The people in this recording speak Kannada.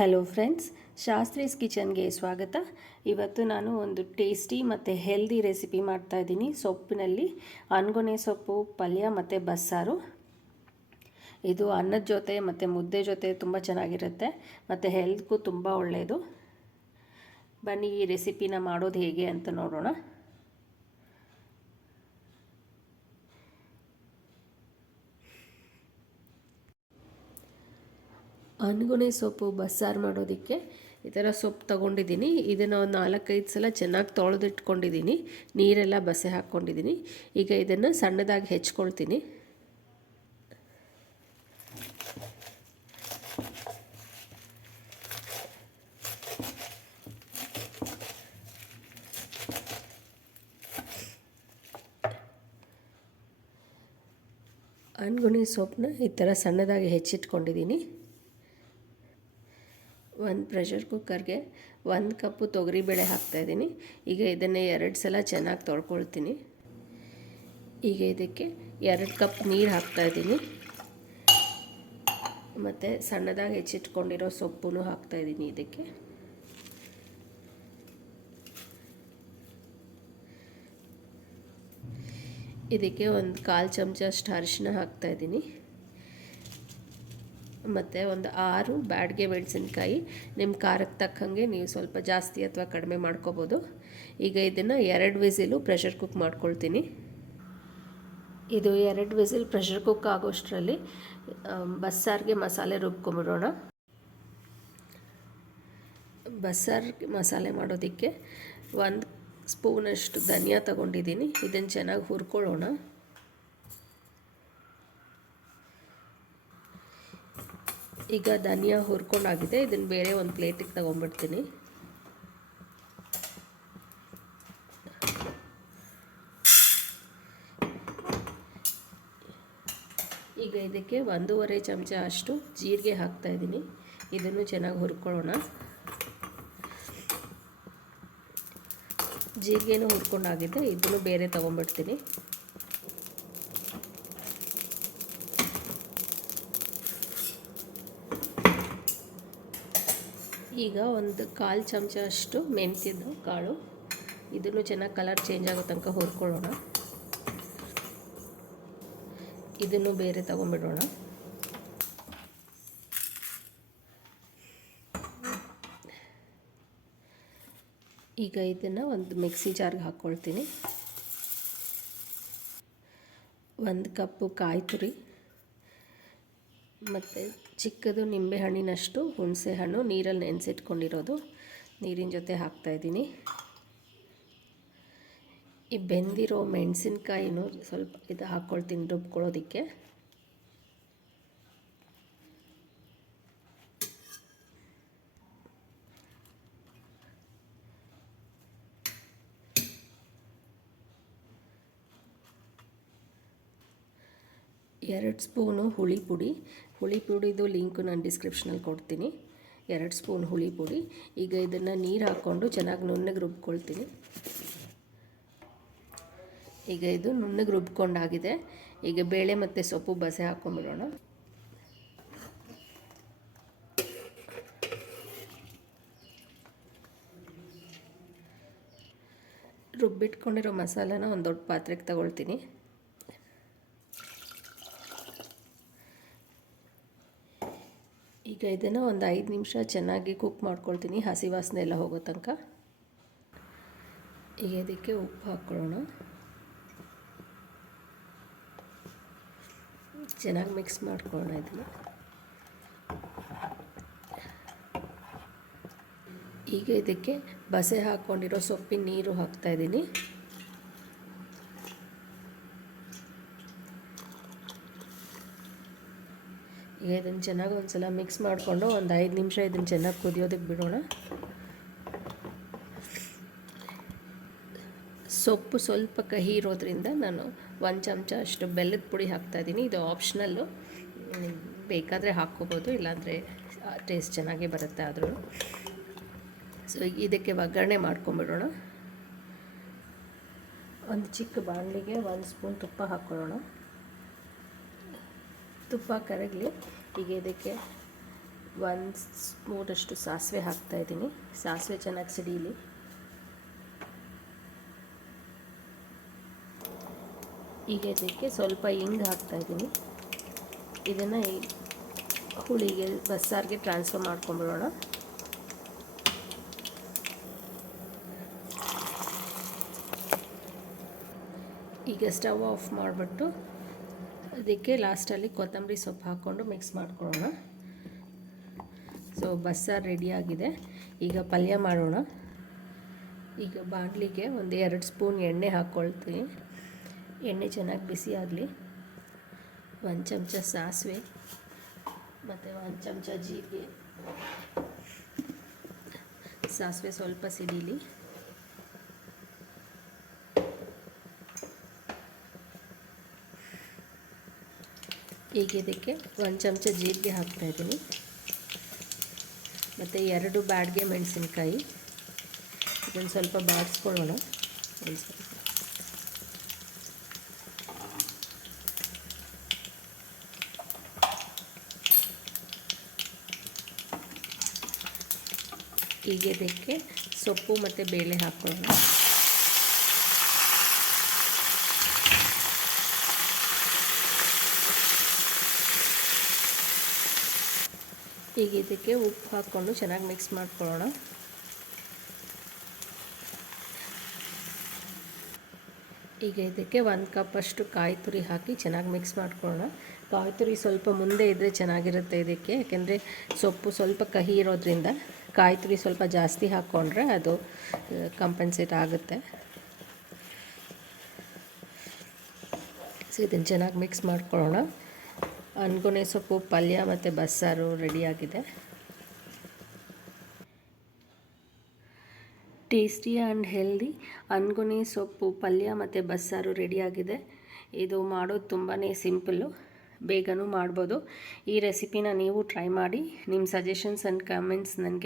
ಹಲೋ ಫ್ರೆಂಡ್ಸ್, ಶಾಸ್ತ್ರೀಸ್ ಕಿಚನ್ಗೆ ಸ್ವಾಗತ. ಇವತ್ತು ನಾನು ಒಂದು ಟೇಸ್ಟಿ ಮತ್ತು ಹೆಲ್ದಿ ರೆಸಿಪಿ ಮಾಡ್ತಾಯಿದ್ದೀನಿ. ಸೊಪ್ಪಿನಲ್ಲಿ ಅನ್ಗೊನೆ ಸೊಪ್ಪು ಪಲ್ಯ ಮತ್ತು ಬಸ್ಸಾರು. ಇದು ಅನ್ನದ ಜೊತೆ ಮತ್ತು ಮುದ್ದೆ ಜೊತೆ ತುಂಬ ಚೆನ್ನಾಗಿರುತ್ತೆ ಮತ್ತು ಹೆಲ್ತ್ಗೂ ತುಂಬ ಒಳ್ಳೆಯದು. ಬನ್ನಿ ಈ ರೆಸಿಪಿನ ಮಾಡೋದು ಹೇಗೆ ಅಂತ ನೋಡೋಣ. ಅನ್ಗೊನೆ ಸೊಪ್ಪು ಬಸ್ಸಾರು ಮಾಡೋದಕ್ಕೆ ಈ ಥರ ಸೊಪ್ಪು ತೊಗೊಂಡಿದ್ದೀನಿ. ಇದನ್ನು ಒಂದು 4-5 ಸಲ ಚೆನ್ನಾಗಿ ತೊಳೆದಿಟ್ಕೊಂಡಿದ್ದೀನಿ. ನೀರೆಲ್ಲ ಬಸೆ ಹಾಕ್ಕೊಂಡಿದ್ದೀನಿ. ಈಗ ಇದನ್ನು ಸಣ್ಣದಾಗಿ ಹೆಚ್ಕೊಳ್ತೀನಿ. ಅನ್ಗೊನೆ ಸೊಪ್ಪನ್ನ ಈ ಥರ ಸಣ್ಣದಾಗಿ ಹೆಚ್ಚಿಟ್ಕೊಂಡಿದ್ದೀನಿ. ಒಂದು ಪ್ರೆಷರ್ ಕುಕ್ಕರ್ಗೆ 1 ಕಪ್ಪು ತೊಗರಿಬೇಳೆ ಹಾಕ್ತಾಯಿದ್ದೀನಿ. ಈಗ ಇದನ್ನು 2 ಸಲ ಚೆನ್ನಾಗಿ ತೊಳ್ಕೊಳ್ತೀನಿ. ಈಗ ಇದಕ್ಕೆ 2 ಕಪ್ ನೀರು ಹಾಕ್ತಾಯಿದ್ದೀನಿ ಮತ್ತು ಸಣ್ಣದಾಗಿ ಹೆಚ್ಚಿಟ್ಕೊಂಡಿರೋ ಸೊಪ್ಪು ಹಾಕ್ತಾಯಿದ್ದೀನಿ. ಇದಕ್ಕೆ ಒಂದು 1/4 ಚಮಚ ಅಷ್ಟು ಅರಿಶಿನ ಹಾಕ್ತಾಯಿದ್ದೀನಿ ಮತ್ತು ಒಂದು 6 ಬ್ಯಾಡಗೆ ಮೆಣಸಿನ್ಕಾಯಿ. ನಿಮ್ಮ ಖಾರಕ್ಕೆ ತಕ್ಕಂಗೆ ನೀವು ಸ್ವಲ್ಪ ಜಾಸ್ತಿ ಅಥವಾ ಕಡಿಮೆ ಮಾಡ್ಕೋಬೋದು. ಈಗ ಇದನ್ನು 2 ವಿಸಿಲು ಪ್ರೆಷರ್ ಕುಕ್ ಮಾಡ್ಕೊಳ್ತೀನಿ. ಇದು 2 ವಿಸಿಲ್ ಪ್ರೆಷರ್ ಕುಕ್ ಆಗೋಷ್ಟರಲ್ಲಿ ಬಸ್ಸಾರಿಗೆ ಮಸಾಲೆ ರುಬ್ಕೊಂಬಿಡೋಣ. ಬಸ್ಸಾರಿಗೆ ಮಸಾಲೆ ಮಾಡೋದಕ್ಕೆ 1 ಸ್ಪೂನಷ್ಟು ಧನಿಯಾ ತಗೊಂಡಿದ್ದೀನಿ. ಇದನ್ನು ಚೆನ್ನಾಗಿ ಹುರ್ಕೊಳ್ಳೋಣ. ಈಗ ಧನಿಯಾ ಹುರ್ಕೊಂಡಾಗಿದೆ. ಇದನ್ನು ಬೇರೆ ಒಂದು ಪ್ಲೇಟಿಗೆ ತಗೊಂಡ್ಬಿಡ್ತೀನಿ. ಈಗ ಇದಕ್ಕೆ 1.5 ಚಮಚ ಅಷ್ಟು ಜೀರಿಗೆ ಹಾಕ್ತಾಯಿದ್ದೀನಿ. ಇದನ್ನು ಚೆನ್ನಾಗಿ ಹುರ್ಕೊಳ್ಳೋಣ. ಜೀರಿಗೆನೂ ಹುರ್ಕೊಂಡಾಗಿದೆ. ಇದನ್ನು ಬೇರೆ ತಗೊಂಡ್ಬಿಡ್ತೀನಿ. ಈಗ ಒಂದು 1/4 ಚಮಚ ಅಷ್ಟು ಮೆಂತ್ಯದ ಕಾಳು. ಇದನ್ನು ಚೆನ್ನಾಗಿ ಕಲರ್ ಚೇಂಜ್ ಆಗೋ ತನಕ ಹುರ್ಕೊಳ್ಳೋಣ. ಇದನ್ನು ಬೇರೆ ತಗೊಂಡ್ಬಿಡೋಣ. ಈಗ ಇದನ್ನು ಒಂದು ಮಿಕ್ಸಿ ಜಾರ್ಗೆ ಹಾಕ್ಕೊಳ್ತೀನಿ. 1 ಕಪ್ಪು ಕಾಯಿ ತುರಿ ಮತ್ತು ಚಿಕ್ಕದು ನಿಂಬೆಹಣ್ಣಿನಷ್ಟು ಹುಣಸೆ ಹಣ್ಣು ನೀರಲ್ಲಿ ನೆನೆಸಿಟ್ಕೊಂಡಿರೋದು ನೀರಿನ ಜೊತೆ ಹಾಕ್ತಾಯಿದ್ದೀನಿ. ಈ ಬೆಂದಿರೋ ಮೆಣಸಿನ್ಕಾಯಿನೂ ಸ್ವಲ್ಪ ಇದು ಹಾಕ್ಕೊಳ್ತೀನಿ ರುಬ್ಕೊಳ್ಳೋದಕ್ಕೆ. ಎರಡು ಸ್ಪೂನು ಹುಳಿ ಪುಡಿದು ಲಿಂಕು ನಾನು ಡಿಸ್ಕ್ರಿಪ್ಷನಲ್ಲಿ ಕೊಡ್ತೀನಿ. 2 ಸ್ಪೂನ್ ಹುಳಿ ಪುಡಿ. ಈಗ ಇದನ್ನು ನೀರು ಹಾಕ್ಕೊಂಡು ಚೆನ್ನಾಗಿ ನುಣ್ಣಗೆ ರುಬ್ಕೊಳ್ತೀನಿ. ಈಗ ಇದು ನುಣ್ಣಗೆ ರುಬ್ಕೊಂಡಾಗಿದೆ. ಈಗ ಬೇಳೆ ಮತ್ತು ಸೊಪ್ಪು ಬಸೆ ಹಾಕ್ಕೊಂಬಿಡೋಣ. ರುಬ್ಬಿಟ್ಕೊಂಡಿರೋ ಮಸಾಲಾನ ಒಂದು ದೊಡ್ಡ ಪಾತ್ರೆಗೆ ತಗೊಳ್ತೀನಿ. ಈಗ ಇದನ್ನು ಒಂದು 5 ನಿಮಿಷ ಚೆನ್ನಾಗಿ ಕುಕ್ ಮಾಡ್ಕೊಳ್ತೀನಿ, ಹಸಿ ವಾಸನೆ ಎಲ್ಲ ಹೋಗೋ ತನಕ. ಈಗ ಇದಕ್ಕೆ ಉಪ್ಪು ಹಾಕ್ಕೊಳ್ಳೋಣ. ಚೆನ್ನಾಗಿ ಮಿಕ್ಸ್ ಮಾಡ್ಕೊಳ್ಳೋಣ ಇದನ್ನು. ಈಗ ಇದಕ್ಕೆ ಬಸೆ ಹಾಕ್ಕೊಂಡಿರೋ ಸೊಪ್ಪಿನ ನೀರು ಹಾಕ್ತಾಯಿದ್ದೀನಿ. ಈಗ ಇದನ್ನು ಚೆನ್ನಾಗಿ ಒಂದು ಸಲ ಮಿಕ್ಸ್ ಮಾಡಿಕೊಂಡು ಒಂದು 5 ನಿಮಿಷ ಇದನ್ನು ಚೆನ್ನಾಗಿ ಕುದಿಯೋದಕ್ಕೆ ಬಿಡೋಣ. ಸೊಪ್ಪು ಸ್ವಲ್ಪ ಕಹಿ ಇರೋದ್ರಿಂದ ನಾನು 1 ಚಮಚ ಅಷ್ಟು ಬೆಲ್ಲದ ಪುಡಿ ಹಾಕ್ತಾಯಿದ್ದೀನಿ. ಇದು ಆಪ್ಷನಲ್ಲು, ಬೇಕಾದರೆ ಹಾಕ್ಕೋಬೋದು, ಇಲ್ಲಾಂದರೆ ಟೇಸ್ಟ್ ಚೆನ್ನಾಗೇ ಬರುತ್ತೆ. ಆದರೂ ಸೊ ಇದಕ್ಕೆ ಒಗ್ಗರಣೆ ಮಾಡ್ಕೊಂಬಿಡೋಣ. ಒಂದು ಚಿಕ್ಕ ಬಾಣಲಿಗೆ 1 ಸ್ಪೂನ್ ತುಪ್ಪ ಹಾಕ್ಕೊಳ್ಳೋಣ. ತುಪ್ಪ ಕರಗಲಿ. ಈಗ ಇದಕ್ಕೆ 1 ಸ್ಪೂನಷ್ಟು ಸಾಸಿವೆ ಹಾಕ್ತಾಯಿದ್ದೀನಿ. ಸಾಸಿವೆ ಚೆನ್ನಾಗಿ ಸಿಡೀಲಿ. ಈಗ ಇದಕ್ಕೆ ಸ್ವಲ್ಪ ಹಿಂಗೆ ಹಾಕ್ತಾಯಿದ್ದೀನಿ. ಇದನ್ನು ಹುಳಿಗೆ ಬಸ್ಸಾರಿಗೆ ಟ್ರಾನ್ಸ್ಫರ್ ಮಾಡ್ಕೊಂಬಿಡೋಣ. ಈಗ ಸ್ಟವ್ ಆಫ್ ಮಾಡಿಬಿಟ್ಟು ಅದಕ್ಕೆ ಲಾಸ್ಟಲ್ಲಿ ಕೊತ್ತಂಬರಿ ಸೊಪ್ಪು ಹಾಕ್ಕೊಂಡು ಮಿಕ್ಸ್ ಮಾಡ್ಕೊಳ್ಳೋಣ. ಸೊ ಬಸ್ಸಾರು ರೆಡಿಯಾಗಿದೆ. ಈಗ ಪಲ್ಯ ಮಾಡೋಣ. ಈಗ ಬಾಣಲಿಗೆ ಒಂದು 2 ಸ್ಪೂನ್ ಎಣ್ಣೆ ಹಾಕ್ಕೊಳ್ತೀನಿ. ಎಣ್ಣೆ ಚೆನ್ನಾಗಿ ಬಿಸಿ ಆಗಲಿ. 1 ಚಮಚ ಸಾಸಿವೆ ಮತ್ತು 1 ಚಮಚ ಜೀರಿಗೆ. ಸಾಸಿವೆ ಸ್ವಲ್ಪ ಸಿಡೀಲಿ. ಈಗ ಇದಕ್ಕೆ 1 ಚಮಚ ಜೀರಿಗೆ ಹಾಕ್ತಾಯಿದ್ದೀನಿ ಮತ್ತು 2 ಬ್ಯಾಡಗೆ ಮೆಣಸಿನ್ಕಾಯಿ. ಇದನ್ನು ಸ್ವಲ್ಪ ಬಾಡಿಸ್ಕೊಳ್ಳೋಣ. ಈಗ ಇದಕ್ಕೆ ಸೊಪ್ಪು ಮತ್ತು ಬೇಳೆ ಹಾಕ್ಕೊಳ್ಳೋಣ. ಈಗ ಇದಕ್ಕೆ ಉಪ್ಪು ಹಾಕ್ಕೊಂಡು ಚೆನ್ನಾಗಿ ಮಿಕ್ಸ್ ಮಾಡ್ಕೊಳ್ಳೋಣ. ಈಗ ಇದಕ್ಕೆ 1 ಕಪ್ಪಷ್ಟು ಕಾಯಿ ತುರಿ ಹಾಕಿ ಚೆನ್ನಾಗಿ ಮಿಕ್ಸ್ ಮಾಡ್ಕೊಳ್ಳೋಣ. ಕಾಯಿ ತುರಿ ಸ್ವಲ್ಪ ಮುಂದೆ ಇದ್ದರೆ ಚೆನ್ನಾಗಿರುತ್ತೆ ಇದಕ್ಕೆ, ಯಾಕೆಂದರೆ ಸೊಪ್ಪು ಸ್ವಲ್ಪ ಕಹಿ ಇರೋದ್ರಿಂದ ಕಾಯಿ ತುರಿ ಸ್ವಲ್ಪ ಜಾಸ್ತಿ ಹಾಕ್ಕೊಂಡ್ರೆ ಅದು ಕಂಪೆನ್ಸೇಟ್ ಆಗುತ್ತೆ. ಸೊ ಇದನ್ನು ಚೆನ್ನಾಗಿ ಮಿಕ್ಸ್ ಮಾಡ್ಕೊಳ್ಳೋಣ. ಅನ್ಗೊನೆ ಸೊಪ್ಪು ಪಲ್ಯ ಮತ್ತು ಬಸ್ಸಾರು ರೆಡಿಯಾಗಿದೆ. ಟೇಸ್ಟಿ ಆ್ಯಂಡ್ ಹೆಲ್ದಿ ಅನ್ಗೊನೆ ಸೊಪ್ಪು ಪಲ್ಯ ಮತ್ತು ಬಸ್ಸಾರು ರೆಡಿಯಾಗಿದೆ. ಇದು ಮಾಡೋದು ತುಂಬಾ ಸಿಂಪಲ್ಲು, ಬೇಗನೂ ಮಾಡ್ಬೋದು. ಈ ರೆಸಿಪಿನ ನೀವು ಟ್ರೈ ಮಾಡಿ. ನಿಮ್ಮ ಸಜೆಷನ್ಸ್ ಆ್ಯಂಡ್ ಕಮೆಂಟ್ಸ್ ನನಗೆ